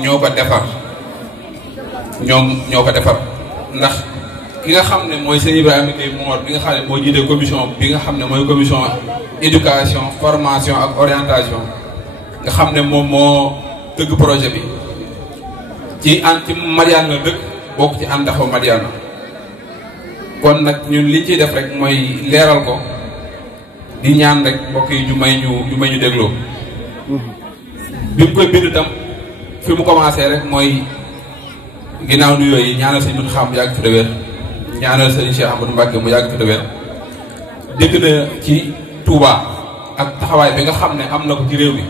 ñoo ko defar ñoo ko defar ndax ki nga xam ne mooy sëñ Ibrahima Gueye Mor bi nga xam ne moo jiite commission bi nga xam ne mooy commission éducation formation ak orientation nga xam ne moom moo tëgg projet bi ci Madiyana la dëkk bokk ci ànd taxawu Madiyana kon nag ñun li ciy def rek mooy leeral ko di ñaan rek mbokk yi ñu may ñu dégloo bi mu koy bind tam fi mu commencé rek mooy ginnaaw nuyoo yi ñaanal sëñ Mountakha mu yàgg fi te wér ñaanal sëñ Cheikh Amadou Mbacké mu yàgg fi te wér dégg na ci Touba ak taxawaay bi nga xam ne am na ko ci réew mi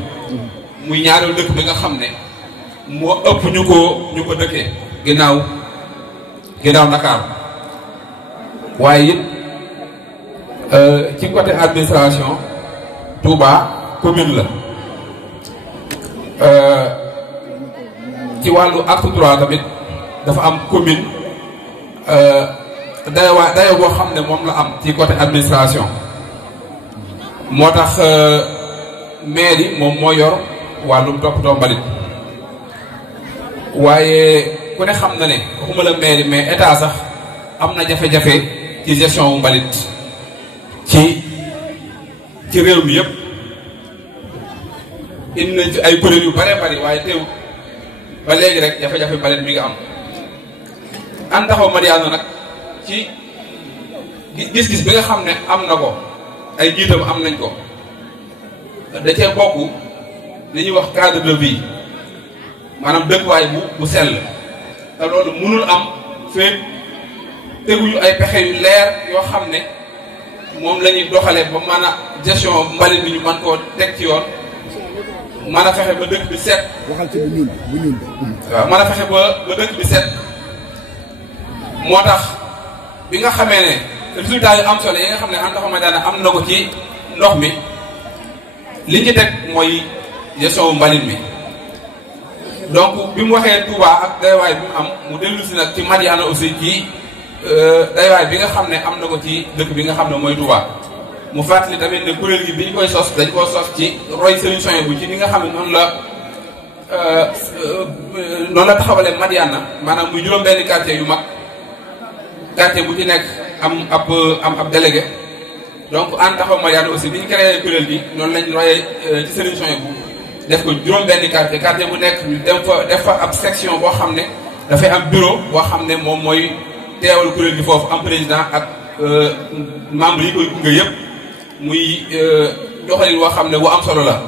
muy ñaareelu dëkk bi nga xam ne moo ëpp ñu ko dëkkee ginnaaw Dakar waaye it ci côté administration Touba commune la ci wàllu acte 3 tamit dafa am commune dayo boo xam ne moom la am ci côté administration moo tax maire yi moom moo yor wàllum toppatoo mbalit waaye ku ne xam na ne waxuma la maire yi mais état sax am na jafe-jafe ci gestion wu mbalit ci réew mi yëpp indi nañ ci ay kuréel yu bare bari waaye teew ba léegi rek jafe-jafe mbalit mi nga am ànd taxawu Madiyana nag ci gis-gis bi nga xam ne am na ko ay jiitam am nañ ko da cee bokk li ñuy wax cadre de vie maanaam dëkkuwaay bu sell te loolu mënul am fépp teguñu ay pexe yu leer yoo xam ne moom la ñuy doxalee ba mën a gestion mbalit bi ñu mën koo teg ci yoon mën a fexe ba dëkk bi set. waxal ci bu ñuul waaw mën a fexe ba dëkk bi set moo tax bi nga xamee ne résultat yu am solo yi nga xam ne ànd taxawu Madiyana am na ko ci ndox mi li ñu teg mooy gestion mbalit mi donc bi mu waxee Touba ak daywaay bi mu am mu dellu si nag ci Madiyana aussi ci daywaay bi nga xam ne am na ko ci dëkk bi nga xam ne mooy Touba mu fàttali tamit ne kuréel gi bi ñu koy sos dañ koo sos ci roy solution bu ci ni nga xam ne noonu la taxawalee Madiyana maanaam muy juróom-benni quartier yu mag quartier bu ci nekk am ab délégué donc ànd taxawu Madiyana aussi bi ñu créé kuréel gi noonu lañ royee ci solution bu def ko juróom-benni quartier bu nekk ñu def fa ab section boo xam ne dafay am bureau boo xam ne moom mooy teewal kuréel gi foofu am président ak membre yi koy gunge yëpp muy doxalin boo xam ne bu am solo la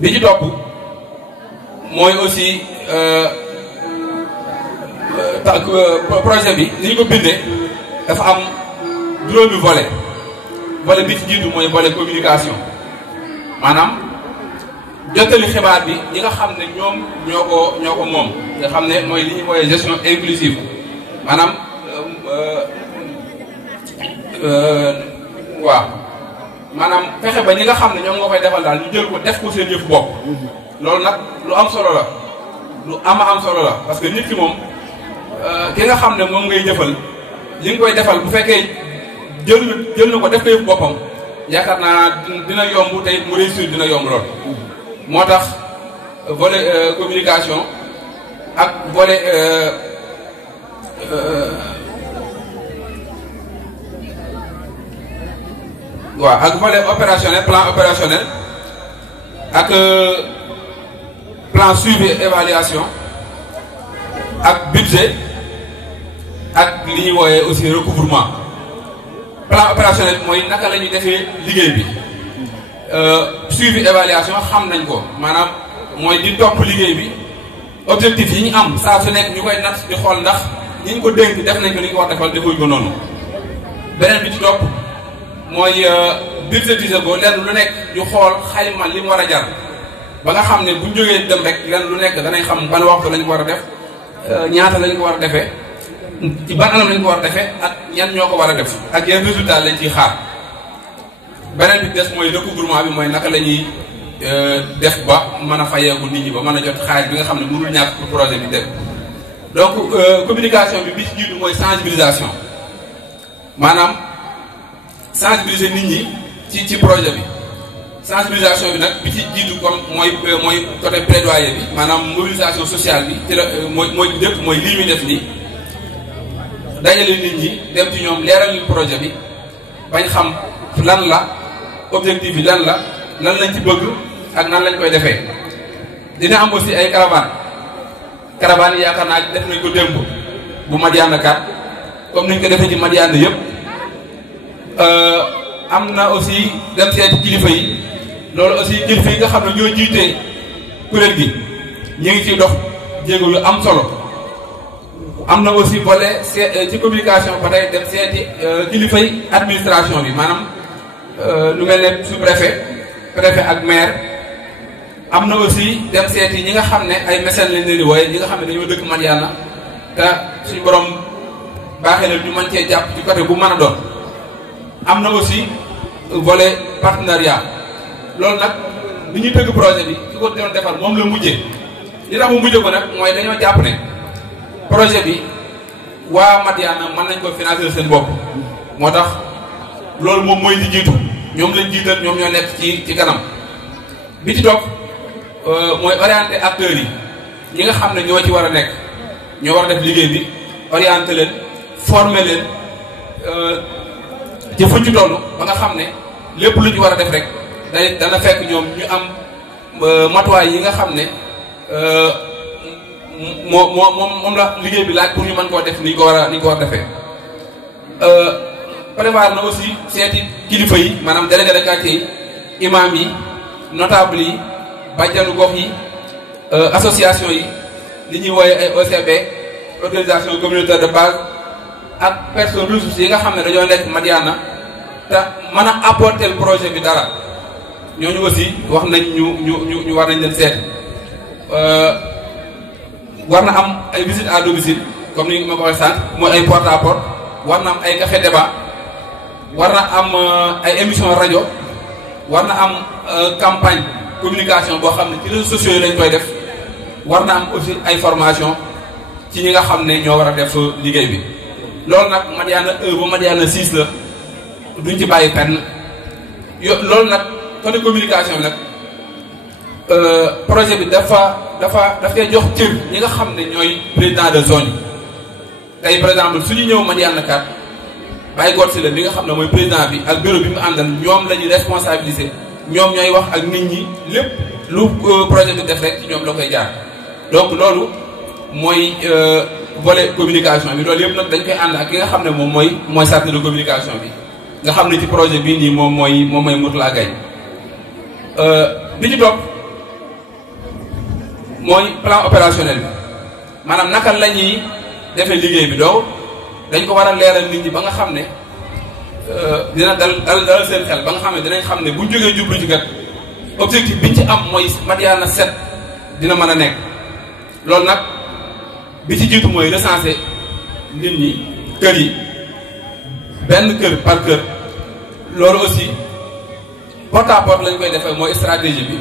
bi ci topp mooy aussi projet bi ni ñu ko bindee dafa am juróomi volet bi ci jiitu mooy volet communication maanaam jottali xibaar bi ñi nga xam ne ñoom ñoo ko moom nga xam ne mooy li ñuy woowee gestion inclusive maanaam waaw maanaam fexe ba ñi nga xam ne ñoom nga koy defal daal ñu jël ko def ko seen yëfu bopp loolu nag lu am solo la lu am solo la parce que nit ki moom ki nga xam ne moom ngay jëfal li nga koy defal bu fekkee jël na ko def ko yëfu boppam yaakaar naa dina yomb tey mu réussir dina yomb lool moo tax volet communication ak volet waaw ak volet opérationnel plan opérationnel ak plan suivi évaluation ak budget ak li ñuy wooyee aussi recouvrement plan opérationnel mooy naka la ñuy defee liggéey bi suivi évaluation xam nañ ko maanaam mooy di topp liggéey bi objectif yi ñu am saa su nekk ñu koy natt di xool ndax ñi ñu ko dénk def nañ ko li ñu ko war defal defuñ ko noonu beneen bi ci topp mooy budgétiser ko lenn lu nekk ñu xool xayma li mu war a jar ba nga xam ne bu ñu jógee dem rek lenn lu nekk danañ xam ban waxtu lañ ko war a def ñaata lañ ko war a defee ci ban anam lañ ko war a defee ak ñan ñoo ko war a def ak yan résultat lañ ciy xaar beneen bi des mooy recouvrement bi mooy naka la ñuy def ba mën a fayeeku nit ñi ba mën a jot xaalis bi nga xam ne mënul ñàkk pour projet bi def donc communication bi ci jiitu mooy sensibilisation maanaam sensibiliser nit ñi ci projet bi sensibilisation bi nag bi ci jiitu comme mooy côté plaidoyer bi maanaam mobilisation sociale bi ci la mooy lépp mooy lii muy def nii dajale nit ñi dem ci ñoom leeral leen projet bi bañ xam lan la objectif bi lan lañ ci bëgg ak nan lañ koy defee. dina am aussi ay caravane yi yaakaar naa def nañ ko démb bu Madiyana 4 comme niñ ko defee ci Madiyana yëpp am na aussi dem seeti kilifa yi loolu aussi kilifa yi nga xam ne ñoo jiitee kuréel gi ñu ngi ciy dox jéego yu am solo. am na aussi volet ci communication ba tey dem seeti kilifa yi administration bi maanaam lu mel ne sous-préfet préfet ak maire. am na aussi dem seeti ñi nga xam ne ay mécènes lañ leen di wooye ñi nga xam ne dañoo dëkk Madiyana te suñu borom baaxee na ñu mën cee jàpp ci côté bu mën a doon. am na aussi volet partenariat loolu nag bi ñuy tëgg projet bi ci ko doon defar moom la mujjee li tax mu mujjee ko nag mooy dañoo jàpp ne projet bi waa Madiyana mën nañ ko financer seen bopp moo tax loolu moom mooy li jiitu ñoom lañ jiital ñoom ñoo nekk ci kanam bi ci topp mooy orienter acteurs yi ñi nga xam ne ñoo ci war a nekk ñoo war a def liggéey bi orienter leen former leen ci fuñ ci toll ba nga xam ne lépp lu ñu war a def rek dana fekk ñoom ñu am matuwaay yi nga xam ne moom la liggéey bi laaj pour ñu mën koo def ni ñu ko war a defee. prévoir na aussi seeti kilifa yi maanaam délégué de quartier yi imam yi notable yi bàjjanu gox yi association yi li ñuy wooye ay OCB organisation communautaire de base ak personnes ressources yi nga xam ne dañoo nekk Madiyana te mën a apporter le projet bi dara ñooñu aussi wax nañ ñu war nañ leen seet. war na am ay visite à domicile comme ni ma ko waxee sànq mooy ay porte à porte war na am ay café débat war na am ay émission rajo war na am campagne communication boo xam ne ci réseaux sociaux yi lañ koy def war na am aussi ay formation ci ñi nga xam ne ñoo war a def liggéey bi. loolu nag Madiyana 1 ba Madiyana 6 la duñ ci bàyyi fenn loolu nag côté communication bi nag projet bi dafay jox cër ñi nga xam ne ñooy président de zone yi tey par exemple suñu ñëw Madiyana 4 bàyyi goot si la bi nga xam ne mooy président bi ak bureau bi mu àndal ñoom la ñuy responsabiliser ñoom ñooy wax ak nit ñi lépp lu projet bi def rek ci ñoom la koy jaar donc loolu mooy volet communication bi loolu yëpp nag dañ koy ànd ak ki nga xam ne moom mooy chargé de communication bi nga xam ne ci projet bii nii moom mooy Mourtala Gaye bi ñu topp mooy plan opérationnel bi maanaam naka la ñuy defee liggéey bi doo dañ ko war a leeral nit ñi ba nga xam ne dina dal seen xel ba nga xam ne dinañ xam ne buñ jógee jublu ci kat objectif biñ ci am mooy Madiyana 7 dina mën a nekk loolu nag bi ci jiitu mooy recenser nit ñi kër yi benn kër par kër loolu aussi porte à porte lañ koy defee mooy stratégie bi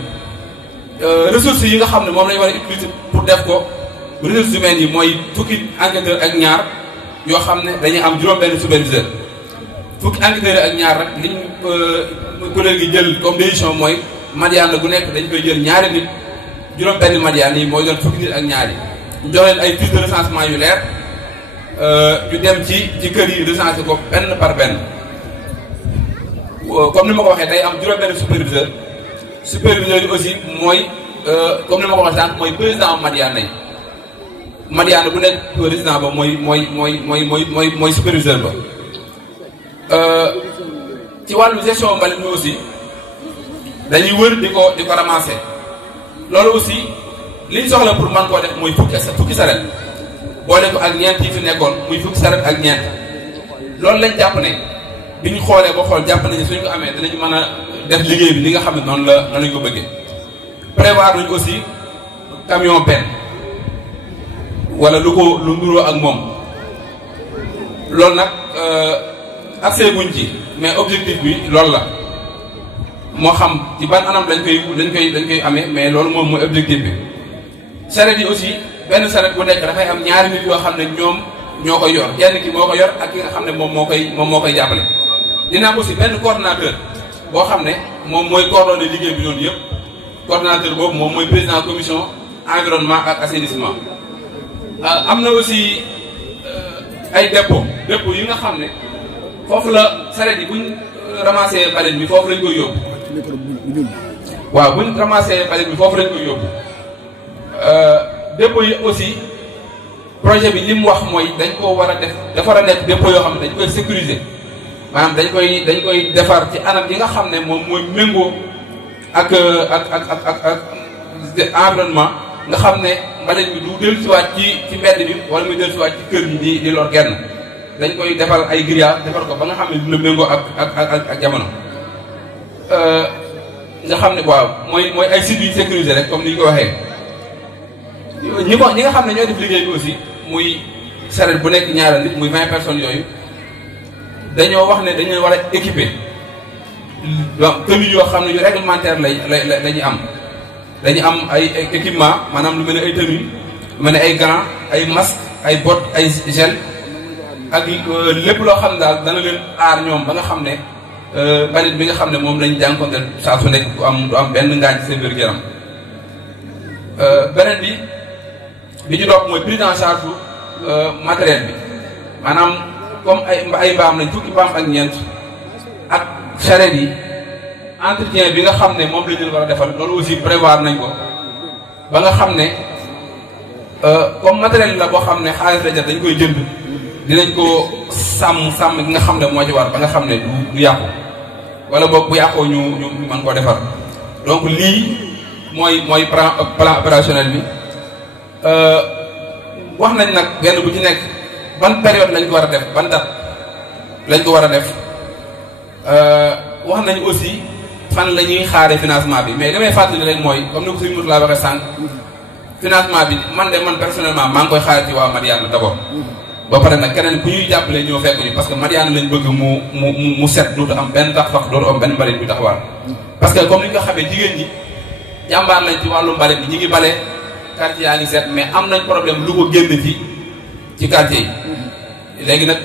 ressources yi nga xam ne moom lañ war a utiliser pour def ko ressources humaines yi mooy fukki enquêteur ak ñaar yoo xam ne dañuy am juróom-benn superviseur fukki enquêteur ak ñaar rek liñ kuréel gi jël comme décision mooy Madiyana gu nekk dañ koy jël ñaari nit juróom-benn Madiyana yi mooy doon fukki nit ak ñaar yi ñu jox leen ay fiches de recensement yu leer ñu dem ci kër yi recensé ko benn par benn comme ni ma ko waxee day am juróom-benn superviseur yi aussi mooy comme ni ma ko waxee sànq mooy président Madiyana yi Madiyana bu nekk président ba mooy superviseur ba ci wàllu gestion mbalit mi aussi dañuy wër di ko ramasser loolu aussi liñ soxla pour man koo def mooy fukki saret boole ko ak ñeent yi fi nekkoon muy fukki saret ak ñeent loolu lañ jàpp ne bi ñu xoolee ba xool jàpp nañu suñ ko amee dinañ mën a def liggéey bi li nga xam ne noonu lañ ko bëggee prévoir nañ aussi camion benn wala lu nuroo ak moom loolu nag accès guñ ci mais objectif bi loolu la moo xam ci ban anam dañ koy amee mais loolu moom mooy objectif bi. saret yi aussi benn saret bu nekk dafay am ñaari nit yoo xam ne ñoom ñoo koy yor kenn ki moo ko yor ak ki nga xam ne moom moo koy jàppale. dina am aussi benn coordonnateur boo xam ne moom mooy coordonné liggéey bi noonu yëpp coordonnateur boobu moom mooy président commission environnement ak assainissement. am na aussi ay dépôt yi nga xam ne foofu la saret yi buñ ramassé mbalit bi foofu lañ koy yóbbu. waaw buñ ramassé mbalit bi foofu lañ koy yóbbu dépôt yi aussi projet bi li mu wax mooy dañ koo war a def dafa war a nekk dépôt yoo xam ne dañ koy sécuriser maanaam dañ koy defar ci anam yi nga xam ne moom mooy méngoo ak environnement nga xam ne mbalit bi du dellusiwaat ci mbedd bi wala muy dellusiwaat ci kër yi di lor genn dañ koy defal ay grillage defar ko ba nga xam ne dina méngoo ak jamono nga xam ne waaw mooy ay sites yu sécurisé rek comme ni ñu ko waxee ñi nga xam ne ñooy def liggéey bi aussi muy saret bu nekk ñaareel nit muy 20 personnes yooyu dañoo wax ne dañu war a équiper donc tenue yoo xam ne yu réglementaire lañu am dañu am ay équipement maanaam lu mel ne ay tenue lu mel ne ay gants ay masques ay bottes ay gel ak lépp loo xam ne daal dana leen aar ñoom ba nga xam ne mbalit bi nga xam ne moom lañu jànkonteel saa su nekk du am benn ngaañ ci seen wér-gu-yaram beneen bi ci topp mooy prise en charge matériel bi maanaam comme ay mbaam lañ fukki mbaam ak ñeent ak charrette yi entretien bi nga xam ne moom lañ leen war a defal loolu aussi prévoir nañ ko ba nga xam ne comme matériel la boo xam ne xaalis la jar dañ koy jënd dinañ ko sàmm gi nga xam ne moo ci war ba nga xam ne du yàqu wala boog bu yàqoo ñu mën koo defar donc lii mooy plan opérationnel bi wax nañ nag benn bu ci nekk ban période lañ ko war a def ban date lañ ko war a def wax nañ aussi fan la ñuy xaaree financement bi mais li may fàttali rek mooy comme ni ko suñu Mourtala waxee sànq financement bi man personnellement maa ngi koy xaar ci waa Madiyana d'abord ba pare nag keneen ku ñuy jàppale ñoo fekk ñu parce que Madiyana lañ bëgg mu set dootu am benn tax dootu am benn mbalit bi taxawaal parce que comme ni ñu ko xamee jigéen ñi jàmbaar lañ ci wàllu mbalit bi ñi ngi bale quartier yaa ngi set mais am nañ problème lu ko génn ci quartier yi léegi nag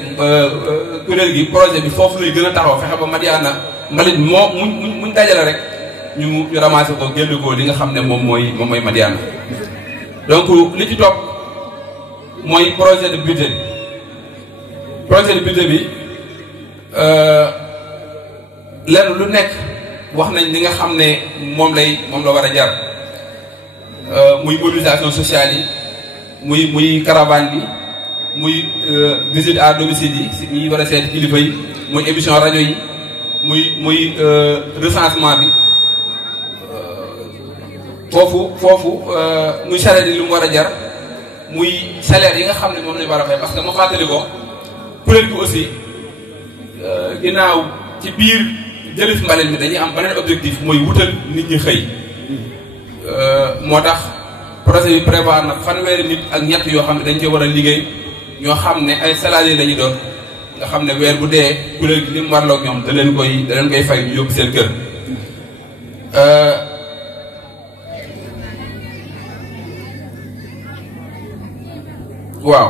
kuréel gi projet bi foofu lay gën a taxaw fexe ba Madiyana mbalit moo muñ dajale rek ñu ramasser ko génn ko li nga xam ne moom mooy Madiyana donc li ci topp mooy projet de budget bi lenn lu nekk wax nañ li nga xam ne moom la war a jar muy mobilisation sociale yi muy caravane bi muy visite à domicile yi si ñi war a seeti kilifa yi muy émission rajo yi muy recensement bi foofu muy salaire yi lu mu war a jar muy salaire yi nga xam ne moom lañu war a fay parce que ma fàttali ko kuréel gi aussi ginnaaw ci biir jëlis mbalit mi dañuy am beneen objectif mooy wutal nit ñi xëy moo tax projet bi prévoir na fanweeri nit ak ñett yoo xam ne dañ cee war a liggéey ñoo xam ne ay salariés lañu doon nga xam ne weer bu dee kuréel gi li mu warloog ñoom da leen koy fay ñu yóbbu seen kër waaw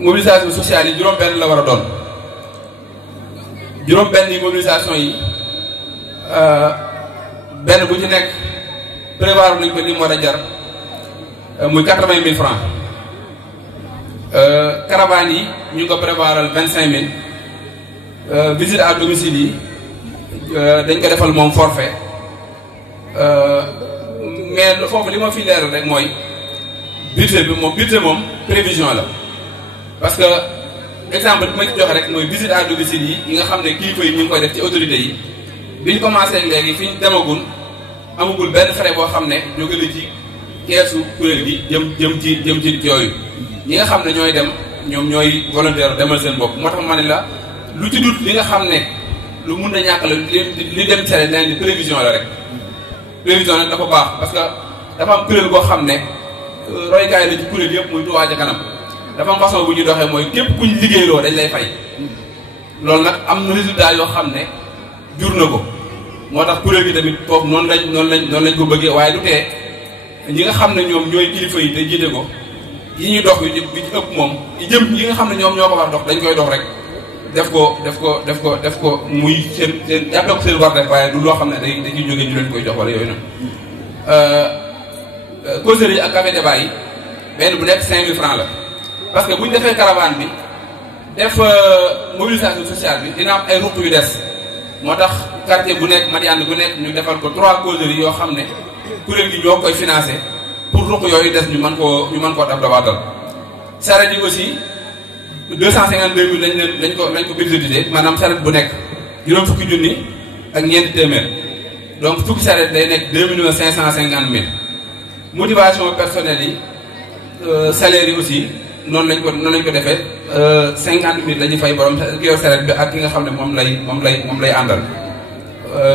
mobilisation sociale yi juróom-benn la war a doon juróom-benn yi mobilisation yi benn bu ci nekk prévoir nañ ko li mu war a jar muy 80 000 francs caravane yi ñu ngi ko prévoiral 25 000 visite à domicile yi dañ ko defal moom forfait mais foofu li ma fi leeral rek mooy budget moom prévision la parce que exemple bi ma ci joxe rek mooy visite à domicile yi nga xam ne kilifa yi ñu ngi koy def ci autorités yi biñ commencé léegi fi ñu demagul amagul benn frais boo xam ne jóge na ci keesu kuréel gi jëm ci yooyu ñi nga xam ne ñooy dem ñoom ñooy volontaire demal seen bopp moo tax ma ne la lu ci dut li nga xam ne lu mun na ñàkk la li dem cere leen di prévision la rek prévision nag dafa baax parce que dafa am kuréel boo xam ne roykaay la ci kuréel yëpp muy Touba ca kanam dafa am façon bu ñuy doxee mooy képp kuñ liggéeyloo dañ lay fay loolu nag am na résultat yoo xam ne jur na ko moo tax kuréel gi tamit foofu noonu lañ ko bëggee waaye du tee ñi nga xam ne ñoom ñooy kilifa yi te jiite ko yi ñuy dox bi ci ëpp moom yi nga xam ne ñoom ñoo ko war dox dañ koy dox rek def ko muy seen jàppee ko seen war def waaye du loo xam ne day dañuy jógee ñu leen koy jox wala yooyu noonu. causerie yi ak café débat yi benn bu nekk 5000 francs la parce que bu ñu defee caravane bi def mobilisation sociale bi dina am ay ruq yu des moo tax quartier bu nekk Madiyana bu nekk ñu defal ko 3 causeries yoo xam ne kuréel gi ñoo koy financé pour ruq yooyu des ñu mën koo daf dabaatal. saret yi aussi 252 000 lañ ko budgétisé maanaam saret bu nekk juróom fukki junni ak ñeenti téeméer donc fukki saret day nekk 2 550 000 motivation personnelle yi salaire yi aussi noonu lañ ko defee 50 000 la ñuy fay borom ki yor saret bi ak ki nga xam ne moom lay àndal.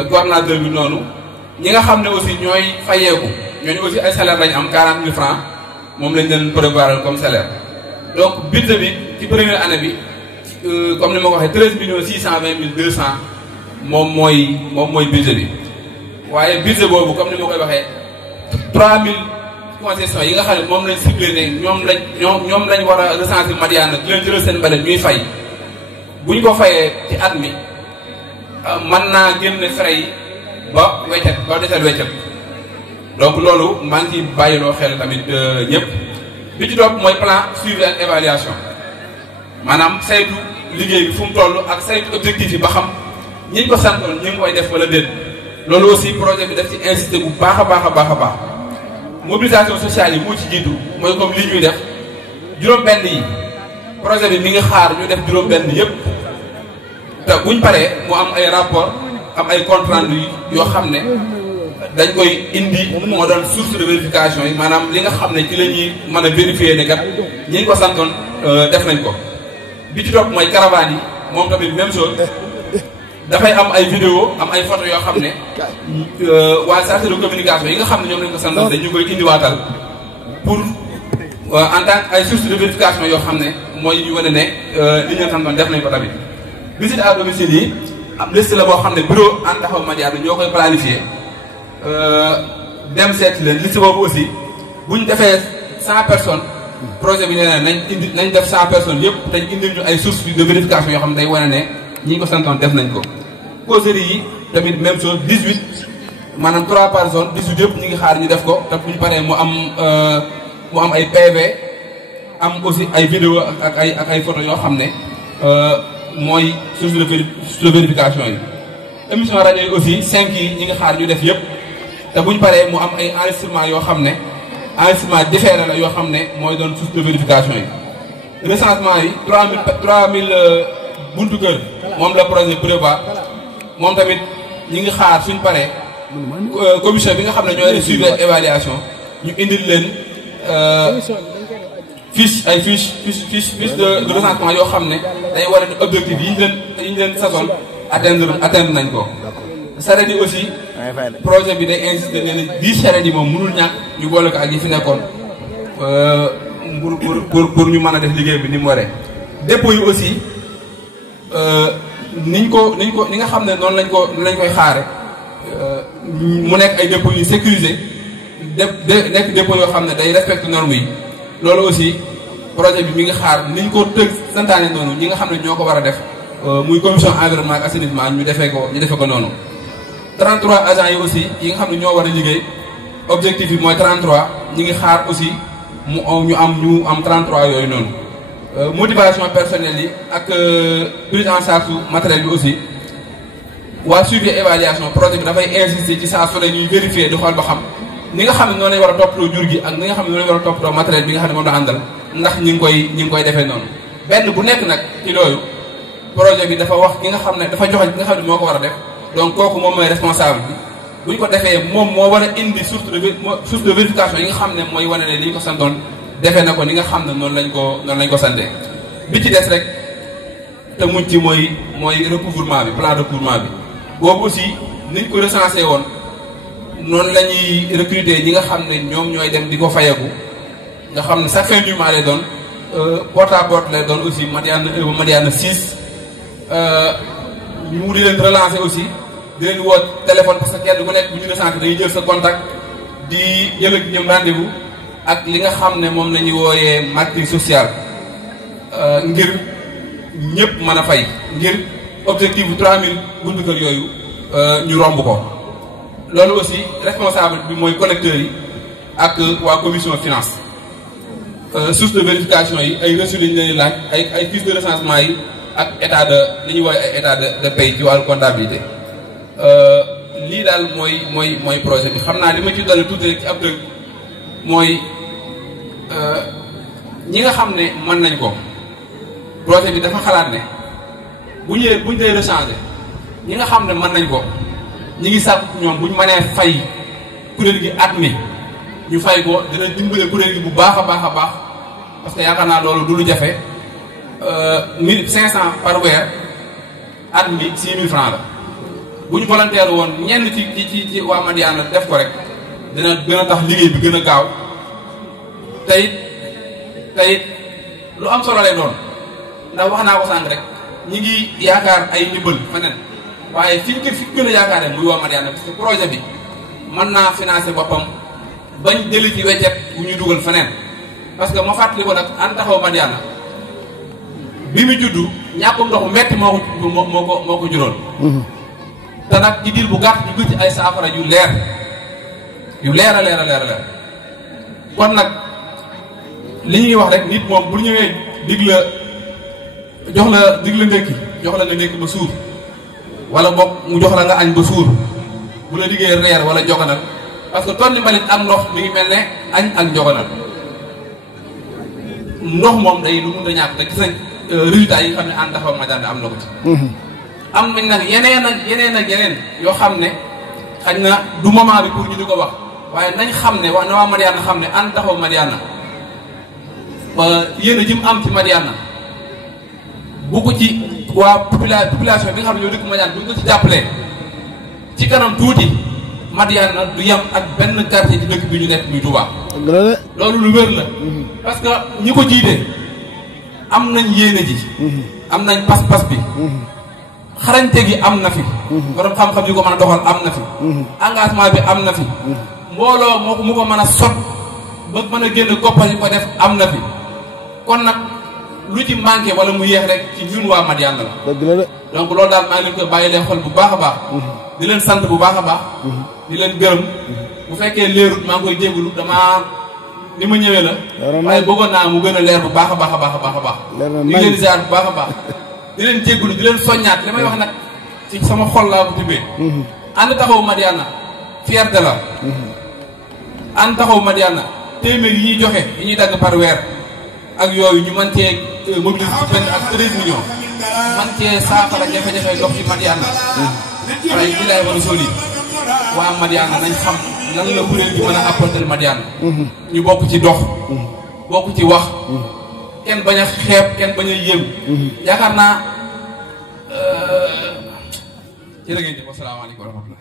coordonnateur bi noonu ñi nga xam ne aussi ñooy fayeeku ñooñu aussi ay salaire lañu am 40 000 francs moom lañ leen prévoir comme salaire. donc budget bi ci première année bi comme ni ma ko waxee 13 620 200 moom mooy budget bi waaye budget boobu comme ni ma koy waxee 3000 concessions yi nga xam ne moom lañ ciblé ne ñoom lañ war a recenser Madiyana di leen jëlal seen mbalit ñuy fay bu ñu ko fayee ci at mi mën naa génne frais yi ba desal weccet donc loolu maa ngi ciy bàyyiloo xel tamit ñëpp. bi ci topp mooy plan suivi ak évaluation maanaam saytu liggéey bi fu mu toll ak saytu objectif yi ba xam ñi ñu ko santoon ñu ngi koy def wala déet loolu aussi projet bi daf ci insister bu baax a baax mobilisation sociale yi moo ci jiitu mooy comme lii ñuy def juróom-benn yi projet bi mi ngi xaar ñu def juróom-benn yëpp te buñ paree mu am ay rapport am ay compte rendu yoo xam ne dañ koy indi moo doon source de vérification yi maanaam li nga xam ne ci la ñuy mën a vérifier ne kat ñi ko santoon def nañ ko. bi ci topp mooy caravane yi moom tamit même chose dafay am ay vidéo am ay photo yoo xam ne waa chargé de communication yi nga xam ne ñoom lañ ko santoon dañu koy indiwaatal pour en tant que ay source de vérification yoo xam ne mooy ñu wane ne li ñu santoon def nañ ko tamit. visite à domicile yi am liste la boo xam ne bureau en taxaw Madiyana ñoo koy planifié. dem seeti leen liste boobu aussi bu ñu defee 100 personnes projet bi nee na nañ def 100 personnes yëpp dañ indil ñu ay sources de vérification yoo xam ne day wane ne ñi ko santoon def nañ ko. causerie yi tamit même chose 18 maanaam 3 personnes 18 yëpp ñu ngi xaar ñu def ko te bu ñu paree mu am ay PV am aussi ay vidéo ak ay photos yoo xam ne mooy source de vérification yi. émission rajo yi aussi 5 yi ñi ngi xaar ñu def yëpp. te bu ñu paree mu am ay enregistrement yoo xam ne enregistrement différé la yoo xam ne mooy doon source de vérification yi recensement yi 3000 buntu kër moom la projet prévoit moom tamit ñi ngi xaar suñ paree commission bi nga xam ne ñooy suivi ak évaluation ñu indil leen fiche de recensement yoo xam ne day war a objectif yi ñu leen sasoon atteindre nañ ko. saret yi aussi projet bi day insister ne 10 saret yi moom mënul ñàkk ñu boole ko ak yi fi nekkoon pour ñu mën a def liggéey bi ni mu waree. dépôt yi aussi ni nga xam ne noonu lañ koy xaare mu nekk ay dépôt yu sécurisé nekk dépôt yoo xam ne day respecte normes yi loolu aussi projet bi mi ngi xaar niñ ko tëgg santaane noonu ñi nga xam ne ñoo ko war a def muy commission environnement ak assainissement ñu defee ko noonu. 33 agents yi aussi yi nga xam ne ñoo war a liggéey objectif bi mooy 33 ñi ngi xaar aussi ñu am 33 yooyu noonu. motivation personnelle yi ak prise en charge matériel bi aussi waa suivi évaluation projet bi dafay insister ci saa su ne ñuy vérifier di xool ba xam ni nga xam ne noonu lañ war a toppatoo jur gi ak ni nga xam ne noonu lañ war a toppatoo matériel bi nga xam ne moom la àndal ndax ñi ngi koy defee noonu. benn bu nekk nag ci loolu projet bi dafa wax ki nga xam ne dafa joxe ki nga xam ne moo ko war a def. donc kooku moom mooy responsable bi bu ñu ko defee moom moo war a indi source de vérification yi nga xam ne mooy wane ne li ñu ko santoon defee na ko ni nga xam ne noonu lañ ko santee. bi ci des rek te mucc ci mooy recouvrement bi plan de recouvrement bi boobu aussi niñ ko recensé woon noonu la ñuy recruter ñi nga xam ne ñoom ñooy dem di ko fayeku nga xam ne chaque fin du mois lay doon porte à porte lay doon aussi Madiyana 6 ñu di leen relancer aussi di leen woo téléphone parce que kenn ku nekk bu ñu recensé dañuy jël sa contact di jël ak ñoom rendez-vous ak li nga xam ne moom la ñuy wooyee marketing social ngir ñëpp mën a fay ngir objectif bu 3000 buntu kër yooyu ñu romb ko. loolu aussi responsable bi mooy collecteurs yi ak waa commission finance source de vérification yi ay reçus lañ leen laaj ay fiches de recensement yi ak état de li ñuy woowee ay état de paie ci wàllu comptabilité lii daal mooy projet bi xam naa li ma ci dolli tuuti rek ci ab dëgg mooy ñi nga xam ne mën nañ ko projet bi dafa xalaat ne bu ñu dee rechanger ñi nga xam ne mën nañ ko ñi ngi sàkk ñoom bu ñu mënee fay kuréel gi at mi ñu fay ko dina dimbale kuréel gi bu baax a baax a baax parce que yaakaar naa loolu du lu jafe 1500 par weer at mi 6000 francs la bu ñu volontaire woon ñenn ci waa Madiyana def ko rek dina gën a tax liggéey bi gën a gaaw teyit lu am solo lay doon ndax wax naa ko sànq rek ñi ngi yaakaar ay ndimbal feneen waaye fi gën a yaakaar muy waa Madiyana parce que projet bi mën naa financer boppam bañ jëli ci weccet bu ñuy dugal feneen parce que ma fàttali ko nag Ànd Taxawu Madiyana bi mu juddu ñàkkum ndox metti moo ko juróon te nag ci diir bu gàtt ñu gis ci ay saafara yu leer a leer kon nag li ñuy wax rek nit moom bu ñëwee dig la ndékki jox la nga ndékki ba suur wala boog mu jox la nga añ ba suur bu la diggee reer wala joganal parce que tonni mbalit ak ndox mi ngi mel ne añ ak joganal ndox moom day lu mun a ñàkk te gis nañ résultats yi nga xam ne Ànd Taxawu Madiyana am na ko ci am nañ nag yeneen yoo xam ne xañ na du moment bi pour ñu di ko wax waaye nañ xam ne wax na waa Madiyana xam ne Ànd Taxawu Madiyana yéen a jëm am ci Madiyana bu ko ci waa population bi nga xam ne ñoo dëkk Madiyana bu ñu ko ci jàppalee ci kanam tuuti Madiyana du yem ak benn quartier ci dëkk bi ñu nekk muy Touba. loolu lu wér la parce que ñi ko jiite am nañ yéene ji am nañ pas-pas bi xarañte gi am na fi borom xam-xam yu ko mën a doxal am na fi engagement bi am na fi mbooloo mu ko mën a sot ba mën a génn koppar yi ko def am na fi kon nag lu ci manqué wala mu yéex rek ci ñun waa Madiyana la donc loolu daal maa ngi leen koy bàyyi leen xol bu baax a baax di leen sant bu baax a baax di leen gërëm bu fekkee leerut maa ngi koy jégalu damaa ni ma ñëwee la waaye bëggoon naa mu gën a leer bu baax a baax a baax a baax a baax di leen ziar bu baax a baax di leen jégalu di leen soññaat li may wax nag ci sama xol laa ko tibbee Ànd Taxawu Madiyana fierté la Ànd Taxawu Madiyana téeméer yi ñuy joxe yi ñuy dagg par weer ak yooyu ñu mën cee mobiliser ci benn ak 13 millions man cee saafara jafe-jafe dox ci Madiyana waaye bi laay war a soli waa Madiyana nañ xam lan la kuréel gi mën a apporter Madiyana ñu bokk ci dox bokk ci wax kenn bañ a xeeb kenn bañ a yéem yaakaar naa jërë ngeen jëf asalaamaaleykum wa rahmatullah